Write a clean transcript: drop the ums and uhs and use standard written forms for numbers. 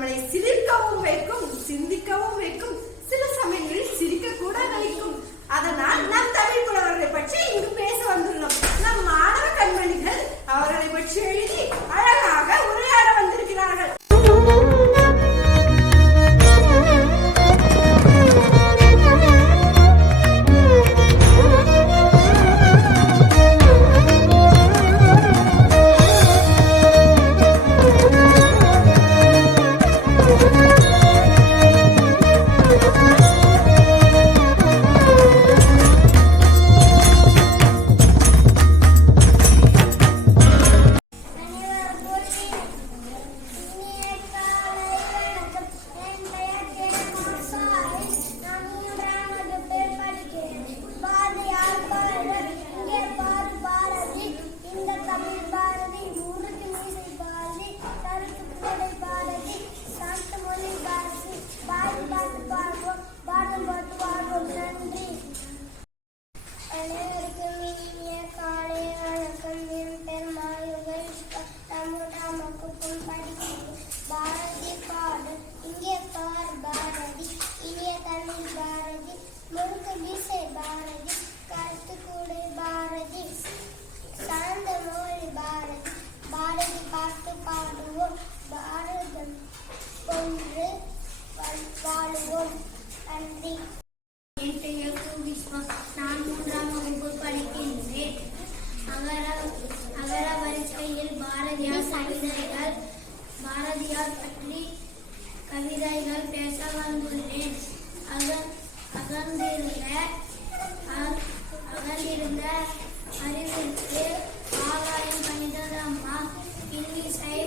நம்மளை சிரிக்கவும் வைக்கும், சிந்திக்கவும் வைக்கும், சில சமயங்களில் சிரிக்க கூட வைக்கும். அதனால் நம் தமிழ் புலவர்களை பற்றி இங்கு பேச வந்துள்ளோம். நம் மாணவ கண்மணிகள் அவர்களை பற்றி எழுதி அழகாக உரையாட வந்திருக்கிறார்கள். பாரதி பாடு இங்கே பார் பாரதி, இனிய தமிழ் பாரதி, முழுக்க வீசை பாரதி, கருத்து கூடை பாரதி, சார்ந்த மொழி பாரதி, பாரதி பாட்டு பாடுவோம், பாரதம் கொன்று வாழுவோம். நன்றி. என் பெயர் விஸ்வா. நான் 3ஆம் வகுப்பு படிக்கின்றேன். அகர வரிசையில் பாரதியார் பற்றி கவிதைகள் பேச வந்துள்ளேன். அகர்ந்திருந்த அறிவிற்கு ஆகாயம் கணிதம்மா, இன்னிசை